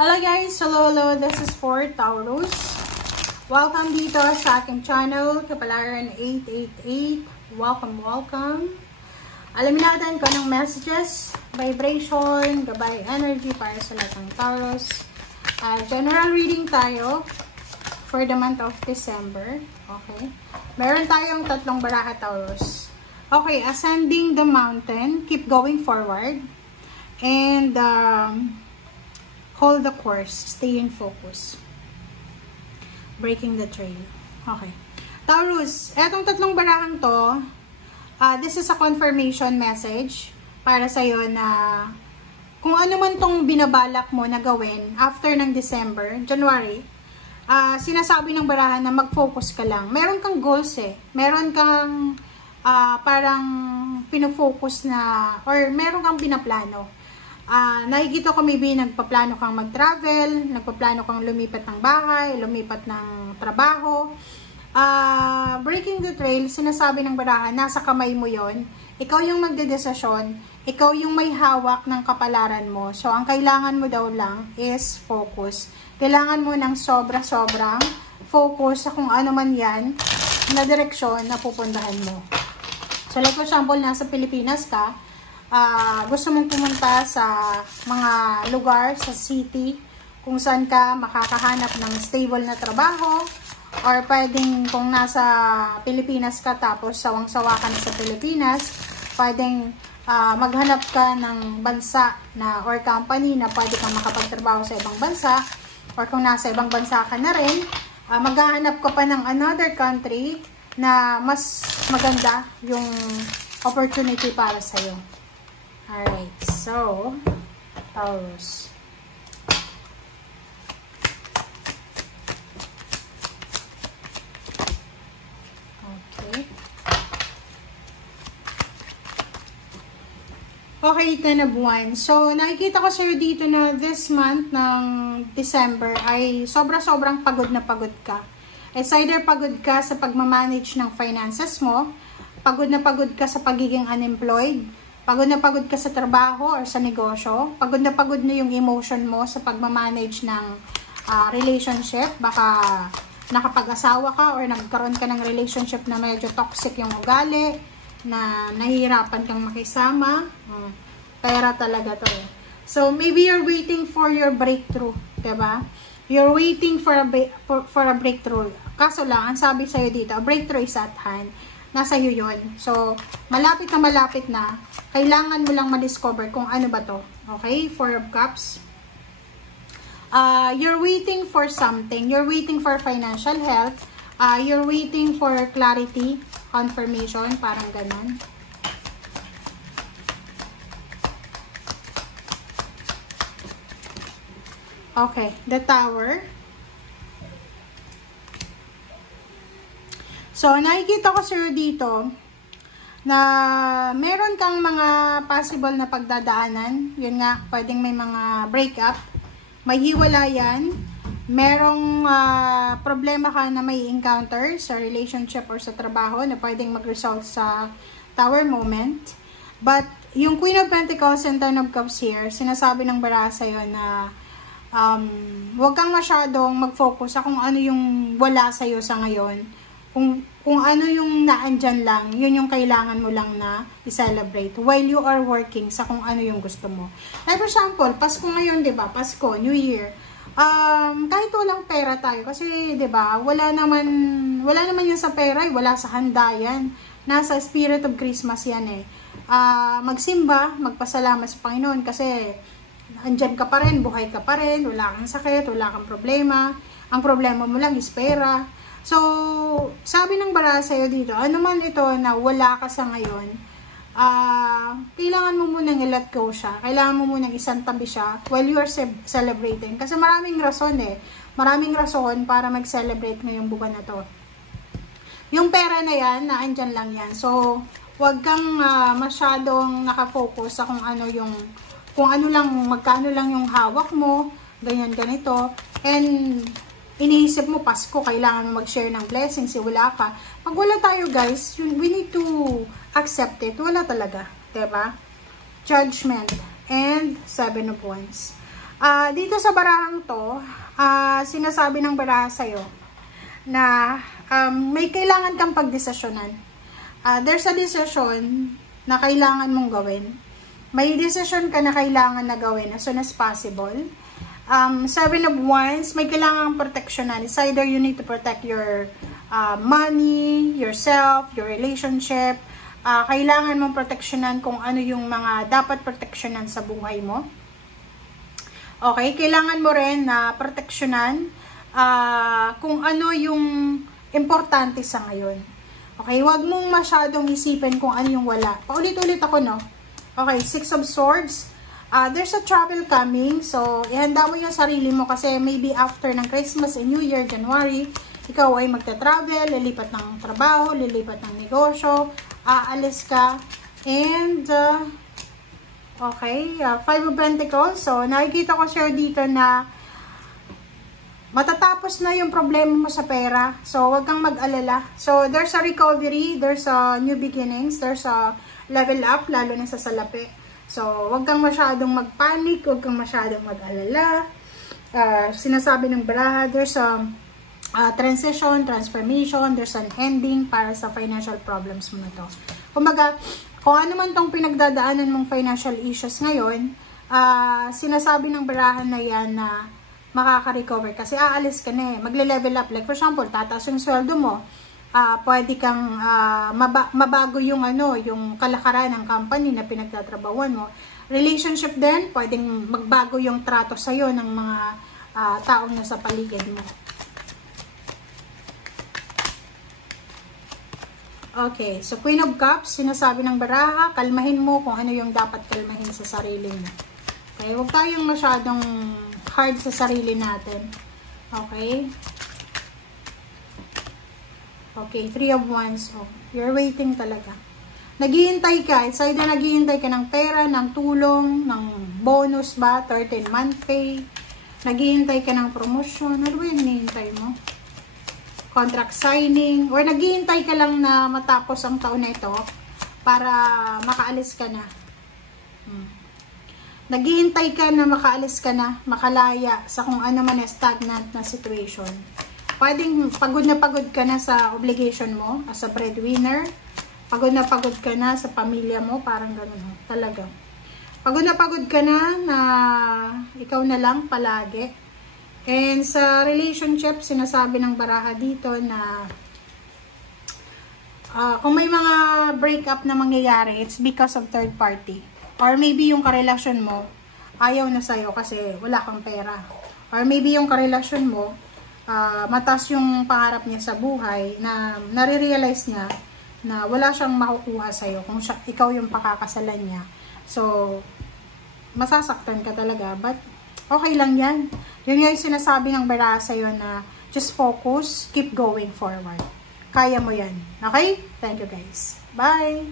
Hello guys! Hello! This is for Taurus. Welcome dito sa aking channel, Kapalaran 888. Welcome! Alamin natin kung anong messages, vibration, gabay energy para sa lahat ng Taurus. General reading tayo for the month of December. Okay. Meron tayong tatlong baraha, Taurus. Okay, ascending the mountain, keep going forward. And hold the course, stay in focus. Breaking the trail. Okay. Taurus, etong tatlong barahang to, this is a confirmation message para sa'yo na kung ano man tong binabalak mo na gawin after ng December, January, sinasabi ng barahan na mag-focus ka lang. Meron kang goals eh. Meron kang parang pinofocus na, or meron kang pinaplano. Nakikita ko maybe nagpaplano kang mag-travel, nagpaplano kang lumipat ng bahay, lumipat ng trabaho. Breaking the trail, sinasabi ng barahan, nasa kamay mo yon. Ikaw yung magdedesisyon, ikaw yung may hawak ng kapalaran mo. So, ang kailangan mo daw lang is focus. Kailangan mo ng sobra-sobrang focus sa kung ano man yan na direksyon na pupuntahan mo. So, like for example, nasa Pilipinas ka, gusto mong pumunta sa mga lugar, sa city, kung saan ka makakahanap ng stable na trabaho, or pwedeng kung nasa Pilipinas ka tapos sawang-sawa ka na sa Pilipinas, pwedeng maghanap ka ng bansa na or company na pwede kang makapagtrabaho sa ibang bansa, or kung nasa ibang bansa ka na rin, maghahanap ka pa ng another country na mas maganda yung opportunity para sa'yo. Alright, so, Taurus. Okay. Okay, 10 of Wands. So, nakikita ko sa'yo dito na this month ng December ay sobra-sobrang pagod na pagod ka. It's either pagod ka sa pagmamanage ng finances mo, pagod na pagod ka sa pagiging unemployed, pagod na pagod ka sa trabaho or sa negosyo, pagod na pagod na yung emotion mo sa pagmamanage ng relationship, baka nakapag-asawa ka or nagkaroon ka ng relationship na medyo toxic yung ugali, na nahihirapan kang makisama, pera talaga to. So, maybe you're waiting for your breakthrough, diba? You're waiting for a breakthrough. Kaso lang, ang sabi sa'yo dito, a breakthrough is at hand. Nasa iyo yun. So, malapit na, kailangan mo lang ma-discover kung ano ba to. Okay? Four of Cups. You're waiting for something. You're waiting for financial health. You're waiting for clarity, confirmation, parang ganon. Okay. The Tower. So, nakikita ko sa'yo dito na meron kang mga possible na pagdadaanan. Yun nga, pwedeng may mga breakup, may hiwalayan, merong problema ka na may encounter sa relationship or sa trabaho na pwedeng mag-result sa Tower moment. But, yung Queen of Pentacles and Ten of Cups here, sinasabi ng baraha sa'yo na huwag kang masyadong mag-focus sa kung ano yung wala sa'yo sa ngayon. Kung ano yung naandyan lang, yun yung kailangan mo lang na i-celebrate while you are working sa kung ano yung gusto mo. Like for example, Pasko ngayon, diba? Pasko, New Year. Kahit walang pera tayo, kasi diba, wala naman yan sa pera, wala sa handa yan. Nasa spirit of Christmas yan eh. Magsimba, magpasalamat sa Panginoon kasi andyan ka pa rin, buhay ka pa rin, wala kang sakit, wala kang problema. Ang problema mo lang is pera. So, sabi ng baraha sa'yo dito, ano man ito na wala ka sa ngayon, kailangan mo munang i-let go siya. Kailangan mo munang isantabi siya while you are celebrating. Kasi maraming rason eh. Maraming rason para mag-celebrate ngayong buwan na to. Yung pera na yan, naandyan lang yan. So, wag kang masyadong nakafocus sa kung ano lang, magkano lang yung hawak mo, ganyan, ganito. And, iniisip mo, Pasko, kailangan mo mag-share ng blessings, wala ka. Pag wala tayo, guys, we need to accept it. Wala talaga, diba? Judgment and 7 of Wands. Dito sa barahang to, sinasabi ng baraha sa'yo na may kailangan kang pagdesisyonan. There's a decision na kailangan mong gawin. May decision ka na kailangan na gawin as soon as possible. Seven of Wands, may kailangan proteksyonan. It's either you need to protect your money, yourself, your relationship. Kailangan mong proteksyonan kung ano yung mga dapat proteksyonan sa buhay mo. Okay, kailangan mo rin na proteksyonan kung ano yung importante sa ngayon. Okay, wag mong masyadong isipin kung ano yung wala. Paulit-ulit ako, no? Okay, Six of Swords. There's a travel coming. So, ihanda mo yung sarili mo kasi maybe after ng Christmas and New Year, January, ikaw ay magta-travel, lilipat ng trabaho, lilipat ng negosyo, aalis ka. And, okay, Five of Pentacles. So, nakikita ko sir dito na matatapos na yung problema mo sa pera. So, wag kang mag-alala. So, there's a recovery, there's a new beginnings, there's a level up, lalo na sa salapi. So, wag kang masyadong mag-panic, wag kang masyadong mag-alala. Sinasabi ng baraha, there's a transition, transformation, there's an ending para sa financial problems mo na to. Kumbaga, kung ano man tong pinagdadaanan mong financial issues ngayon, sinasabi ng barahan na yan na makaka-recover kasi aalis ka na eh, magle-level up. Like for example, tataas yung sweldo mo, pwede kang mabago yung yung kalakaran ng company na pinagtatrabahuan mo. Relationship din, pwedeng magbago yung trato sa'yo ng mga taong nasa paligid mo. Okay, so Queen of Cups, sinasabi ng baraha, kalmahin mo kung ano yung dapat kalmahin sa sarili mo. Okay, huwag tayong masyadong hard sa sarili natin. Okay? Okay, Three of Wands. Oh, you're waiting talaga. Naghihintay ka. It's either naghihintay ka ng pera, ng tulong, ng bonus ba, 13-month pay. Naghihintay ka ng promotion. Ano ba yung hinihintay mo? Contract signing, or naghihintay ka lang na matapos ang taon na ito para makaalis ka na. Naghihintay ka na makaalis ka na, makalaya sa kung ano man na stagnant na situation. Pwedeng pagod na pagod ka na sa obligation mo as a breadwinner. Pagod na pagod ka na sa pamilya mo, parang gano'n talaga. Pagod na pagod ka na ikaw na lang palagi. And sa relationship, sinasabi ng baraha dito na kung may mga breakup na mangyayari, it's because of third party. Or maybe yung karelasyon mo, ayaw na sa'yo kasi wala kang pera. Or maybe yung karelasyon mo, mataas yung pangarap niya sa buhay na nare-realize niya na wala siyang makukuha sa'yo kung ikaw yung pakakasalan niya. So, masasaktan ka talaga. But, okay lang yan. Yun yung sinasabi ng baraha sa'yo na just focus, keep going forward. Kaya mo yan. Okay? Thank you guys. Bye!